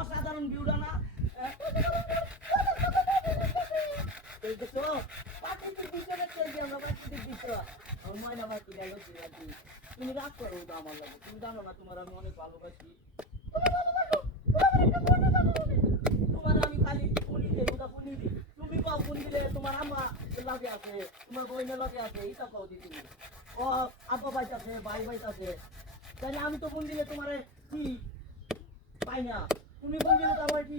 অসাধারণ ভিউটা তোমার আমি তোমার আমি লাগে আছে তোমার লাগে আছে এইটা আমি তো পুন দিলে তোমার কি পাই না? তুমি পুন দিলে তো আমার কি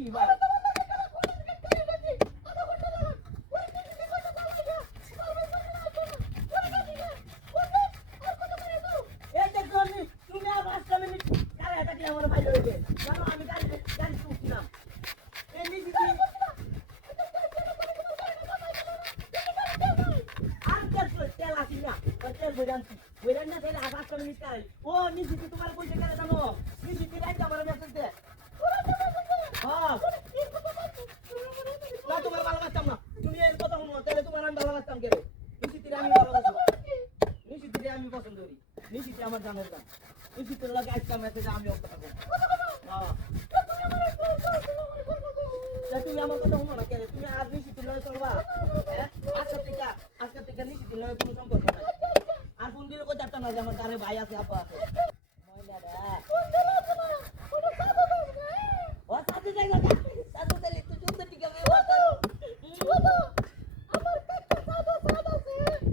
আর মিনিট আমার ভাই রয়েছে জানো আমি গাড়ি গাড়ি উঠছিলাম এই নিজে আর তেল তেল আসি না মিনিট ও নিজে তোমার কইতে গেলে জানো নিজে রাইতে হ্যাঁ। না ভালোবাসতাম তাহলে আমি ভালোবাসতাম কেন? নিশ্চিত আমি ভালোবাসবো নিশ্চিত আমি করি। আমার জানার গান নিশ্চিত লাগে আজকে আমি থাকব হ্যাঁ তা তুমি আমার কথা শুনো না কেন তুমি আর নিশ্চিত লয়ে চলবা হ্যাঁ আজকে থেকে আজকে থেকে নিশ্চিত লয়ে কোনো সম্পর্ক নাই আর ফোন দিলে কই যাচ্ছ না যে আমার গারে ভাই আছে, আপা আছে। ময়না রে ও সাথে যাই না সাথে। তাহলে তুই চলতে ঠিক আছে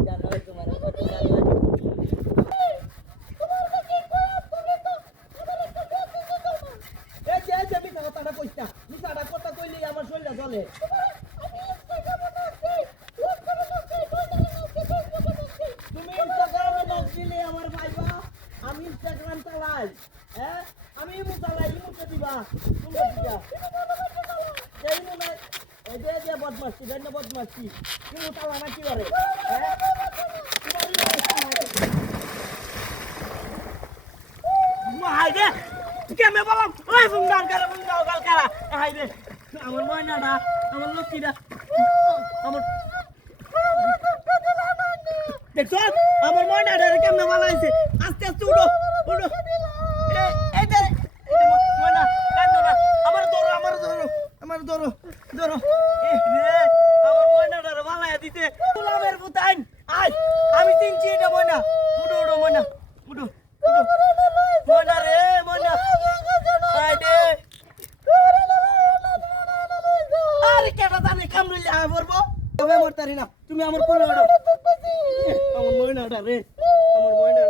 জানো তোমার কথা জানো এই যে এই যে মিথ্যা কথাটা কইস না মিথ্যাটা কথা কইলেই আমার শরীরটা জ্বলে তুমি ইনস্টাগ্রামে নক দিলে আমার ভাইবা আমি ইনস্টাগ্রাম চালাই হ্যাঁ আমি ইমু চালাই ইমুকে দিবা। তুমি দিবা। এই মনে এই যে যে বদমাসি দেন না বদমাসি ইমু চালা না কি করে? হ্যাঁ? মাই রে কেমনে বললাম ওই বুঙ্গাল কারা বুঙ্গাল গাল কারা? হাই আমার ময়নাটা, আমার আস্তে আস্তে উঠো উঠো এ- এই যে এই যে ময়না কান্দো না আমার ধরো আমার ধরো আমার ধরো। আমার ময়নাটা রে বানাইয়া দিতে। গোলামের বুতাইন আয়, আমি চিনছি এটা ময়না। উঠো উঠো, ময়না। উঠো উঠো। ময়না রে, ময়না। আয় রে আরে কেটা জানি কামড়িলে আয় পড়ব তবে তুমি আমার কোলে ওঠো। আমার ময়নাটা রে, আমার ময়না